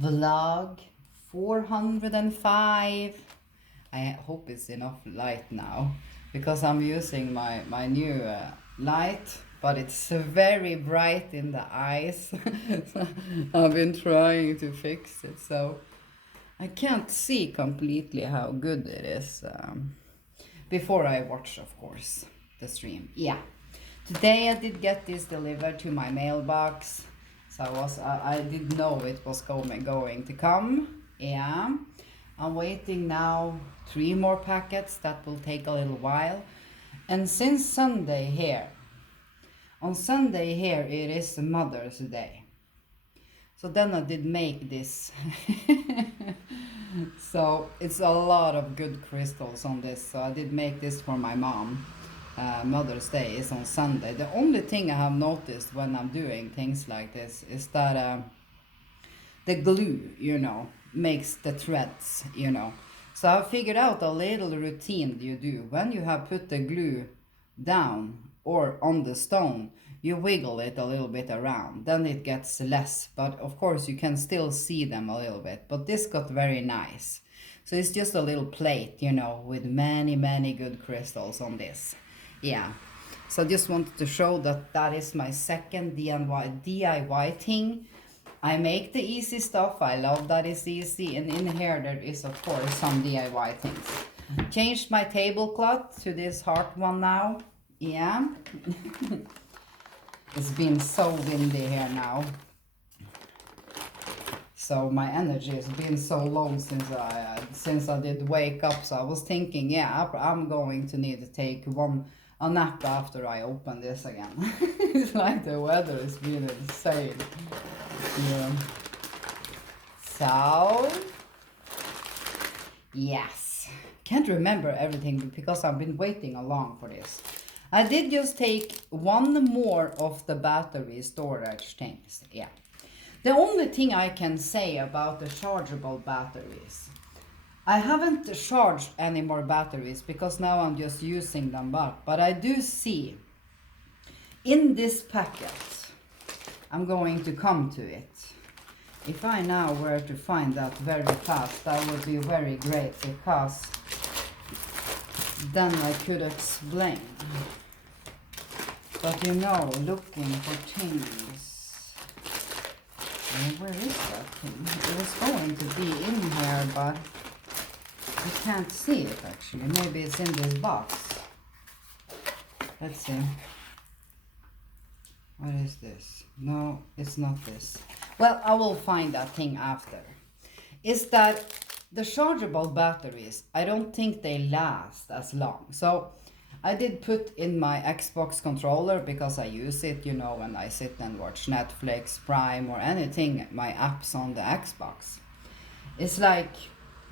vlog 405. I hope it's enough light now because I'm using my new light, but it's very bright in the eyes. So I've been trying to fix it, so I can't see completely how good it is before I watch, of course, the stream. Yeah. Today I did get this delivered to my mailbox, so I did know it was going to come. Yeah, I'm waiting now 3 more packets. That will take a little while. And since Sunday here, on Sunday here it is Mother's Day. So then I did make this. So it's a lot of good crystals on this. So I did make this for my mom. Mother's Day is on Sunday. The only thing I have noticed when I'm doing things like this is that the glue, makes the threads, So I figured out a little routine you do. When you have put the glue down or on the stone, you wiggle it a little bit around. Then it gets less, but of course you can still see them a little bit. But this got very nice. So it's just a little plate, with many, many good crystals on this. Yeah, so I just wanted to show that is my second DIY thing. I make the easy stuff. I love that it's easy. And in here there is, of course, some DIY things. Changed my tablecloth to this heart one now. Yeah. It's been so windy here now. So my energy has been so low since I did wake up. So I was thinking, yeah, I'm going to need to take a nap after I open this again. It's like the weather is being insane. Yeah. So, yes. Can't remember everything because I've been waiting along for this. I did just take one more of the battery storage things. Yeah. The only thing I can say about the chargeable batteries, I haven't charged any more batteries because now I'm just using them up. But I do see in this packet, I'm going to come to it. If I now were to find that very fast, that would be very great because then I could explain. But looking for things. Where is that thing? It was going to be in here, but I can't see it actually. Maybe it's in this box. Let's see. What is this? No, it's not this. Well, I will find that thing after. Is that the chargeable batteries, I don't think they last as long. So I did put in my Xbox controller because I use it, when I sit and watch Netflix, Prime or anything, my apps on the Xbox. It's like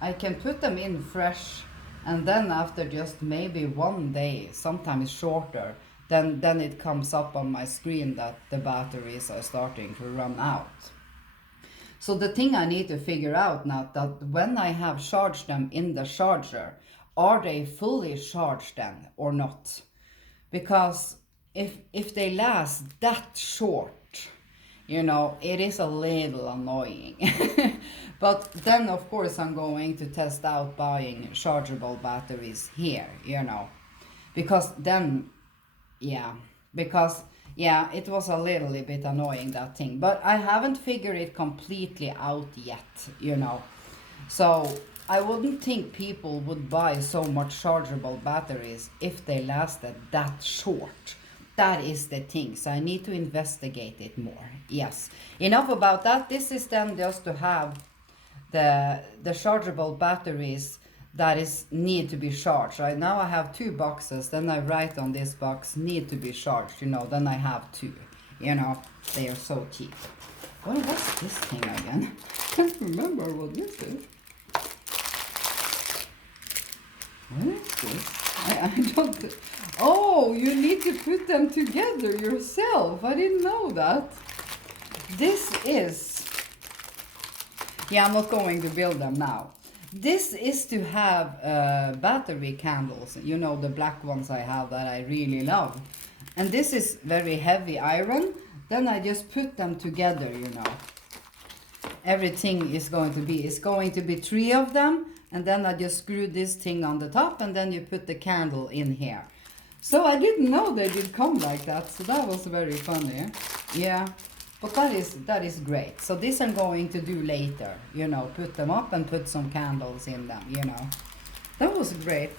I can put them in fresh and then after just maybe one day, sometimes shorter, then it comes up on my screen that the batteries are starting to run out. So the thing I need to figure out now that when I have charged them in the charger, are they fully charged then or not? Because if they last that short, it is a little annoying. But then of course I'm going to test out buying chargeable batteries here, because then it was a little bit annoying, that thing. But I haven't figured it completely out yet, So I wouldn't think people would buy so much chargeable batteries if they lasted that short. That is the thing. So I need to investigate it more. Yes. Enough about that. This is then just to have the chargeable batteries that need to be charged. Right now I have 2 boxes. Then I write on this box need to be charged. Then I have 2. They are so cheap. What was this thing again? I can't remember what this is. What is this? I don't. Oh, you need to put them together yourself. I didn't know that. This is. Yeah, I'm not going to build them now. This is to have battery candles. The black ones I have that I really love. And this is very heavy iron. Then I just put them together, everything is going to be. It's going to be 3 of them, and then I just screw this thing on the top, and then you put the candle in here. So I didn't know they did come like that, so that was very funny. Yeah, but that is great. So this I'm going to do later, you know, put them up and put some candles in them, you know. That was great.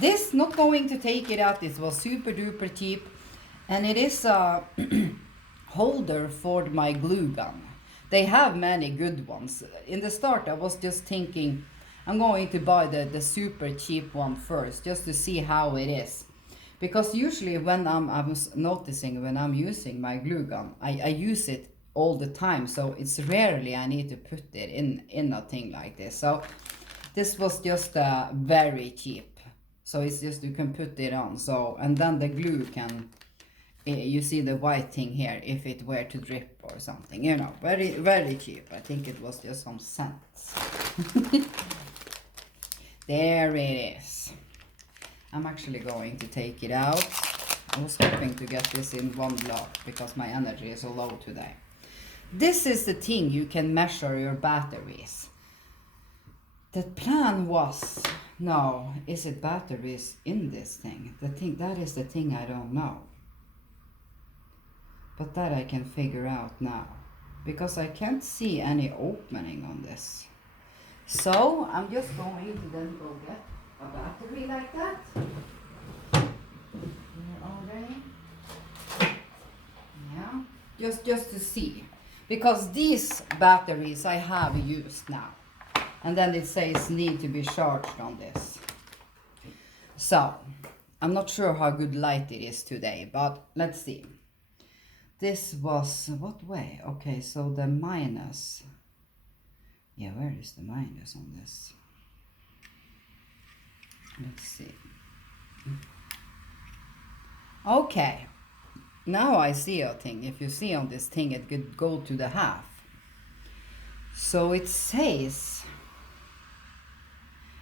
This, not going to take it out, this was super duper cheap, and it is a holder for my glue gun. They have many good ones. In the start I was just thinking I'm going to buy the super cheap one first, just to see how it is. Because usually when I'm noticing when I'm using my glue gun, I use it all the time, so it's rarely I need to put it in a thing like this. So this was just very cheap. So it's just, you can put it on, so, and then the glue can, you see the white thing here, if it were to drip or something, you know, very, very cheap. I think it was just some cents. There it is. I'm actually going to take it out. I was hoping to get this in one block because my energy is so low today. This is the thing you can measure your batteries. The plan was, no, is it batteries in this thing? The thing, that is the thing I don't know. But that I can figure out now, because I can't see any opening on this. So I'm just going to then go get a battery like that. Here already. Yeah, just to see, because these batteries I have used now, and then it says need to be charged on this. So I'm not sure how good light it is today, but let's see. This was, what way? Okay, so the minus. Yeah, where is the minus on this? Let's see. Okay, now I see a thing. If you see on this thing, it could go to the half. So it says,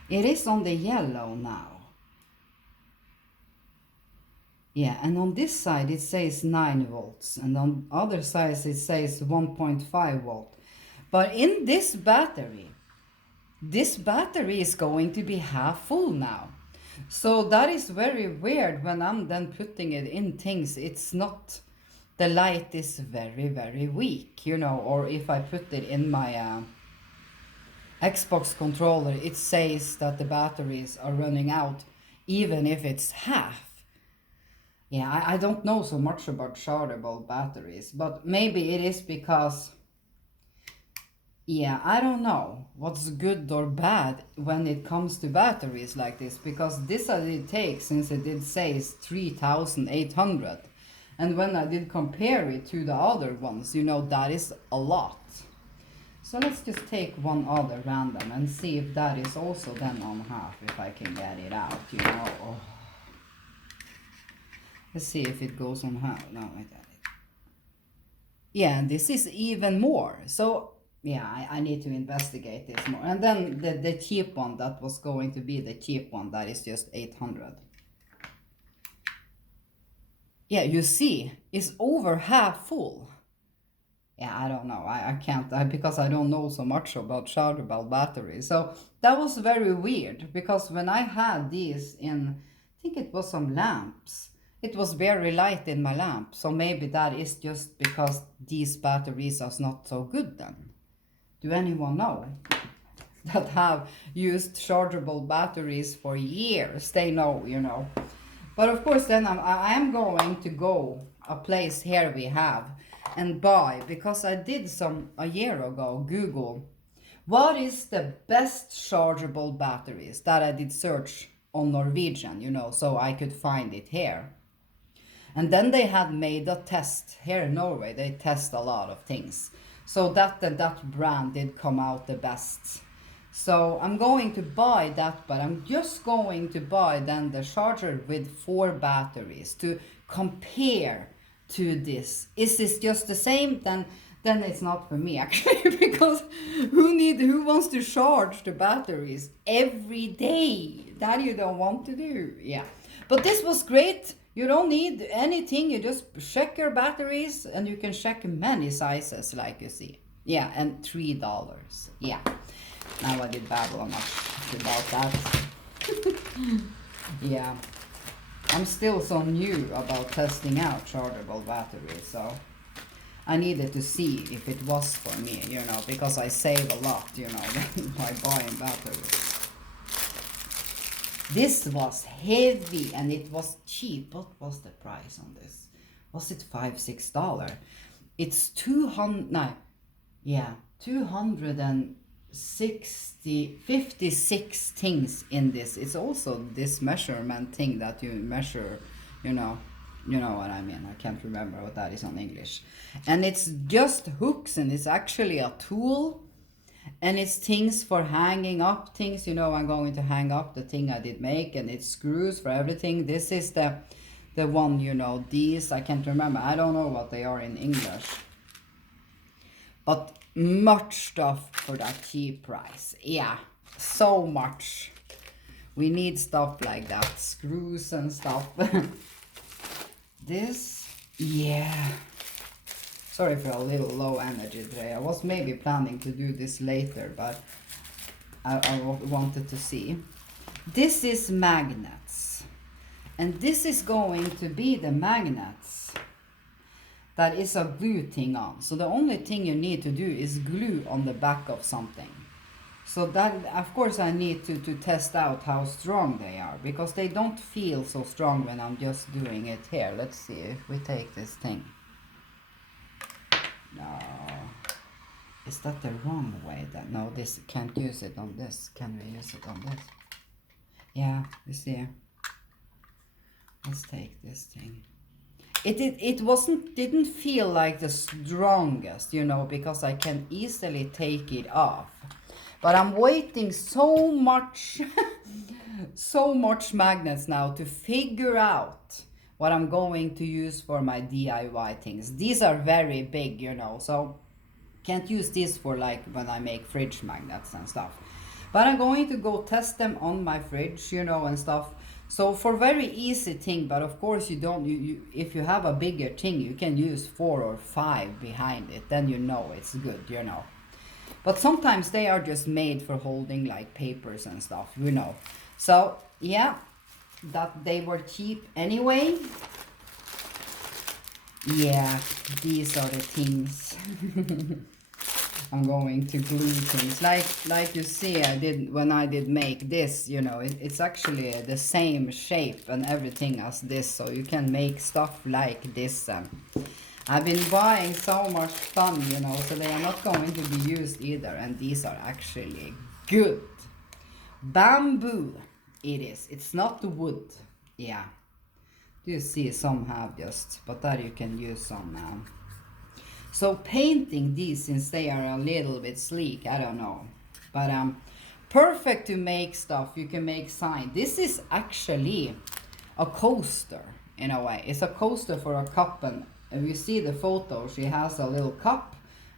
it is on the yellow now. Yeah, and on this side it says 9 volts, and on the other side it says 1.5 volt. But in this battery is going to be half full now. So that is very weird. When I'm then putting it in things, it's not, the light is very, very weak, you know, or if I put it in my Xbox controller, it says that the batteries are running out, even if it's half. Yeah, I don't know so much about chargeable batteries, but maybe it is because, yeah, I don't know what's good or bad when it comes to batteries like this, because this I did take, since it did say 3,800, and when I did compare it to the other ones, you know, that is a lot. So let's just take one other random and see if that is also then on half, if I can get it out, you know. Oh. Let's see if it goes on half. No, I got it. Yeah, this is even more. So yeah, I need to investigate this more. And then the cheap one, that was going to be the cheap one, that is just 800. Yeah, you see, it's over half full. Yeah, I don't know. I can't, because I don't know so much about chargeable batteries. So that was very weird, because when I had these in, I think it was some lamps, it was very light in my lamp. So maybe that is just because these batteries are not so good then. Do anyone know that have used chargeable batteries for years? They know, you know. But of course then I am going to go a place here we have and buy, because I did a year ago Google what is the best chargeable batteries, that I did search on Norwegian, you know, so I could find it here. And then they had made a test here in Norway. They test a lot of things. So that brand did come out the best. So I'm going to buy that, but I'm just going to buy then the charger with 4 batteries to compare to this. Is this just the same? Then it's not for me actually, because who wants to charge the batteries every day? That you don't want to do. Yeah, but this was great. You don't need anything, you just check your batteries, and you can check many sizes like you see. Yeah, and $3. Yeah. Now I did babble much about that. Yeah. I'm still so new about testing out chargeable batteries, so I needed to see if it was for me, you know, because I save a lot, you know, by buying batteries. This was heavy and it was cheap. What was the price on this? Was it $5-6? It's 200, no, yeah, 56 things in this. It's also this measurement thing that you measure, you know what I mean. I can't remember what that is on English. And it's just hooks, and it's actually a tool, and it's things for hanging up things. You know, I'm going to hang up the thing I did make, and it's screws for everything. This is the one, you know, these, I can't remember. I don't know what they are in English. But much stuff for that cheap price. Yeah, so much. We need stuff like that, screws and stuff. This, yeah. Sorry for a little low energy today. I was maybe planning to do this later, but I wanted to see. This is magnets. And this is going to be the magnets that is a glue thing on. So the only thing you need to do is glue on the back of something. So that, of course, I need to test out how strong they are, because they don't feel so strong when I'm just doing it here. Let's see if we take this thing. No, is that the wrong way? That no, this can't use it on this. Can we use it on this? Yeah, you see. Let's take this thing. It didn't feel like the strongest, you know, because I can easily take it off. But I'm waiting so much so much magnets now to figure out what I'm going to use for my DIY things. These are very big, you know, so can't use this for like when I make fridge magnets and stuff. But I'm going to go test them on my fridge, you know, and stuff. So for very easy thing, but of course you don't, if you have a bigger thing, you can use 4 or 5 behind it, then you know it's good, you know. But sometimes they are just made for holding like papers and stuff, you know. So yeah, that they were cheap anyway. Yeah, these are the things. I'm going to glue things like you see I did when I did make this, you know, it's actually the same shape and everything as this, so you can make stuff like this. I've been buying so much fun, you know, so they are not going to be used either, and these are actually good. Bamboo it is, it's not wood. Yeah, do you see some have just, but that you can use some so painting these, since they are a little bit sleek, I don't know, but perfect to make stuff. You can make sign. This is actually a coaster in a way. It's a coaster for a cup, and if you see the photo, she has a little cup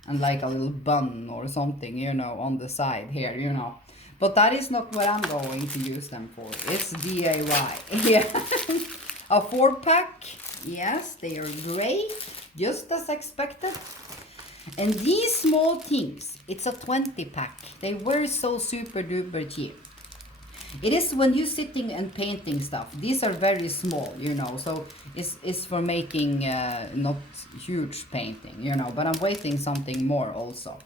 and like a little bun or something, you know, on the side here, you know. But that is not what I'm going to use them for. It's DIY. Yeah. A 4-pack. Yes, they are great, just as expected. And these small things, it's a 20-pack. They were so super duper cheap. It is when you're sitting and painting stuff. These are very small, you know, so it's for making not huge painting, you know, but I'm waiting something more also.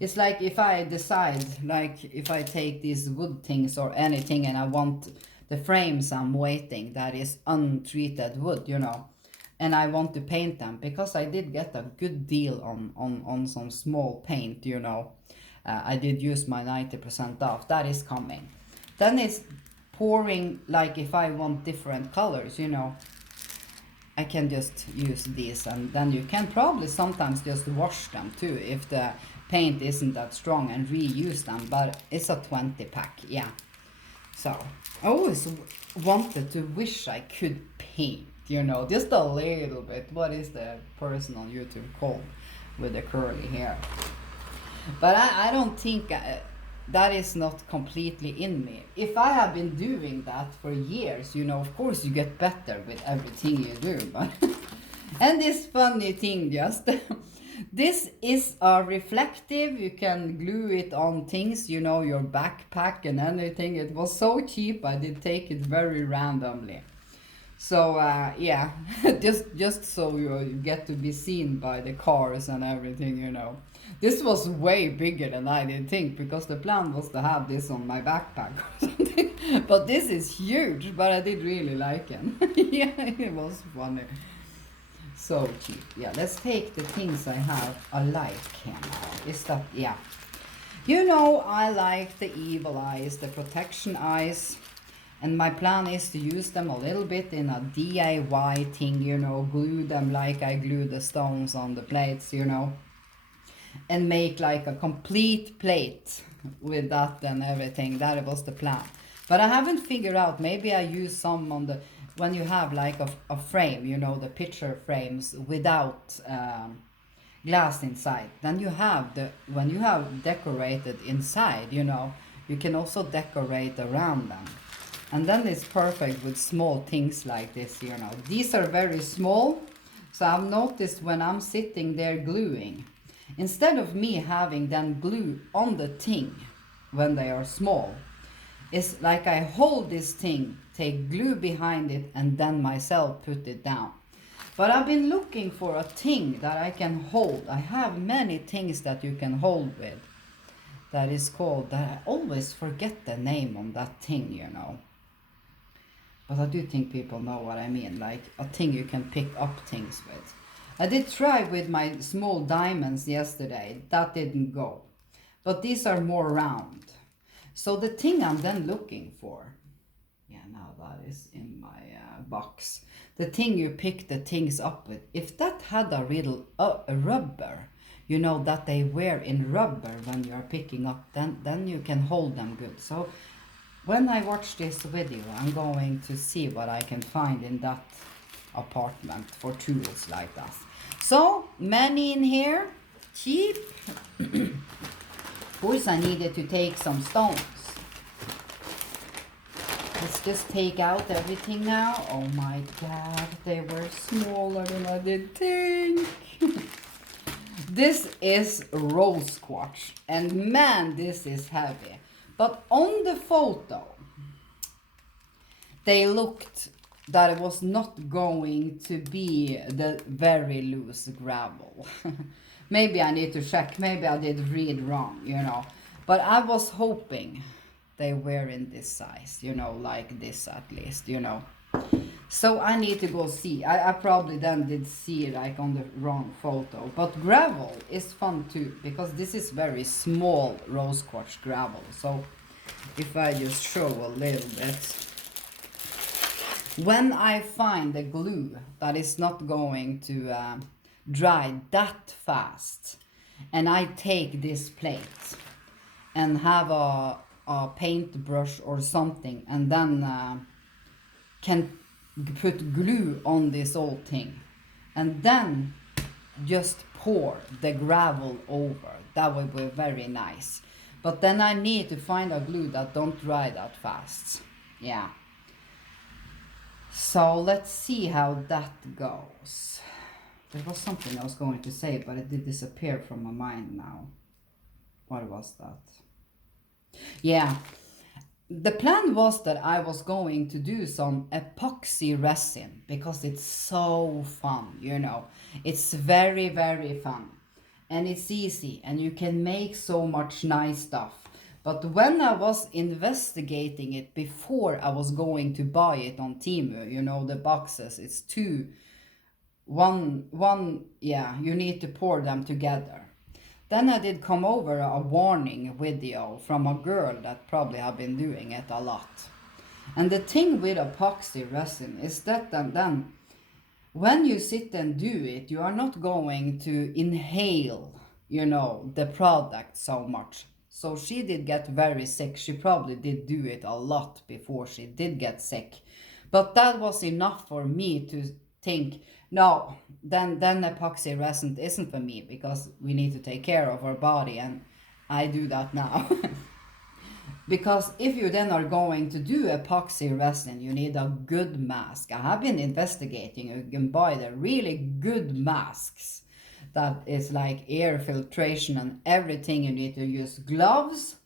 It's like if I decide, like if I take these wood things or anything and I want the frames I'm waiting that is untreated wood, you know, and I want to paint them, because I did get a good deal on some small paint, you know. I did use my 90% off. That is coming. Then it's pouring, like if I want different colors, you know, I can just use these, and then you can probably sometimes just wash them too if the paint isn't that strong, and reuse them. But it's a 20-pack, yeah. So I always wanted to wish I could paint, you know, just a little bit. What is the person on YouTube called with the curly hair? But I don't think that is not completely in me. If I have been doing that for years, you know, of course you get better with everything you do. But and this funny thing, just This is a reflective. You can glue it on things, you know, your backpack and anything. It was so cheap. I did take it very randomly. So yeah, just so you get to be seen by the cars and everything, you know. This was way bigger than I did think, because the plan was to have this on my backpack or something. But this is huge, but I did really like it. Yeah, it was funny. So cheap. Yeah, let's take the things I have alike here now. Is that, yeah. You know, I like the evil eyes, the protection eyes. And my plan is to use them a little bit in a DIY thing, you know, glue them like I glue the stones on the plates, you know. And make like a complete plate with that and everything. That was the plan. But I haven't figured out, maybe I use some on the, when you have like a frame, you know, the picture frames without glass inside. Then you have the, when you have decorated inside, you know, you can also decorate around them. And then it's perfect with small things like this, you know. These are very small. So I've noticed when I'm sitting there gluing, instead of me having them glue on the thing when they are small, it's like I hold this thing, take glue behind it, and then myself put it down. But I've been looking for a thing that I can hold. I have many things that you can hold with. That is called, that I always forget the name on that thing, you know. But I do think people know what I mean, like a thing you can pick up things with. I did try with my small diamonds yesterday. That didn't go. But these are more round. So the thing I'm then looking for, yeah, now that is in my box. The thing you pick the things up with, if that had a little a rubber, you know, that they wear in rubber when you're picking up, then you can hold them good. So when I watch this video, I'm going to see what I can find in that apartment for tools like that. So many in here, cheap. Of course I needed to take some stones. Let's just take out everything now. Oh my god, they were smaller than I did think. This is rose quartz, and man, this is heavy. But on the photo, they looked that it was not going to be the very loose gravel. Maybe I need to check, maybe I did read wrong, you know. But I was hoping they were in this size, you know, like this at least, you know. So I need to go see. I probably then did see like on the wrong photo. But gravel is fun too, because this is very small rose quartz gravel. So if I just show a little bit. When I find a glue that is not going to dry that fast, and I take this plate and have a paintbrush or something, and then can put glue on this old thing, and then just pour the gravel over, that would be very nice. But then I need to find a glue that don't dry that fast. Yeah. So let's see how that goes. There was something I was going to say, but it did disappear from my mind now. What was that? Yeah. The plan was that I was going to do some epoxy resin, because it's so fun, you know. It's very, very fun. And it's easy, and you can make so much nice stuff. But when I was investigating it before I was going to buy it on Temu, you know, the boxes, it's one, yeah, you need to pour them together. Then I did come over a warning video from a girl that probably have been doing it a lot. And the thing with epoxy resin is that then when you sit and do it, you are not going to inhale, you know, the product so much. So she did get very sick. She probably did do it a lot before she did get sick. But that was enough for me to think, no, then epoxy resin isn't for me, because we need to take care of our body, and I do that now. Because if you then are going to do epoxy resin, you need a good mask. I have been investigating. You can buy the really good masks that is like air filtration and everything. You need to use gloves.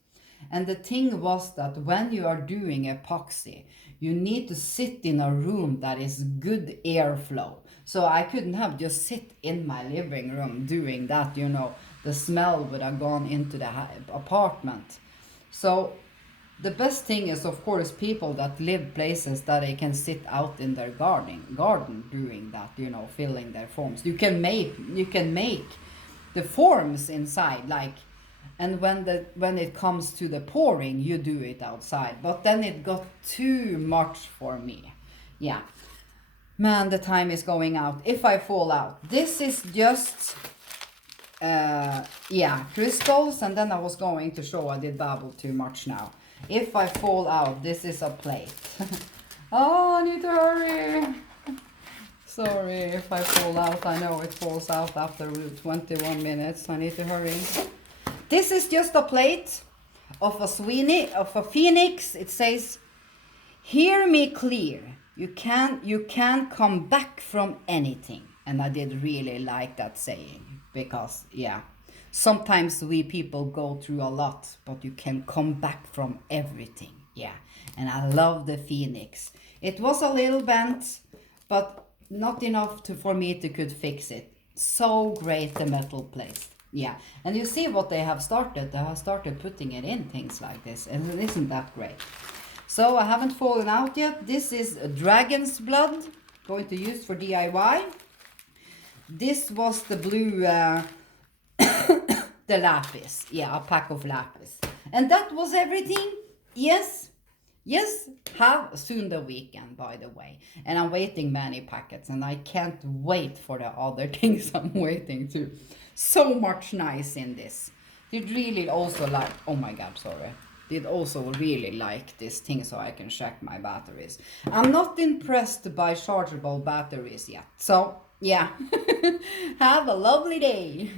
And the thing was that when you are doing epoxy, you need to sit in a room that is good airflow. So I couldn't have just sit in my living room doing that, you know, the smell would have gone into the apartment. So the best thing is, of course, people that live places that they can sit out in their garden doing that, you know, filling their forms. You can make the forms inside, like, and when it comes to the pouring, you do it outside. But then it got too much for me. Yeah. Man, the time is going out. If I fall out, this is just yeah, crystals. And then I was going to show, I did babble too much now. If I fall out, this is a plate. Oh, I need to hurry. Sorry if I fall out. I know it falls out after 21 minutes. I need to hurry. This is just a plate of a phoenix. It says, "Hear me clear. You can't come back from anything." And I did really like that saying, because yeah, sometimes we people go through a lot, but you can come back from everything. Yeah. And I love the phoenix. It was a little bent, but not enough for me to could fix it. So great, the metal plate. Yeah. And you see what they have started. They have started putting it in things like this. And isn't that great? So I haven't fallen out yet. This is dragon's blood. Going to use for DIY. This was the blue, the lapis. Yeah, a pack of lapis. And that was everything. Yes. Yes, have soon the weekend, by the way. And I'm waiting many packets, and I can't wait for the other things I'm waiting to. So much nice in this. Did really also like, oh my god, sorry. Did also really like this thing so I can check my batteries. I'm not impressed by chargeable batteries yet. So, yeah. Have a lovely day.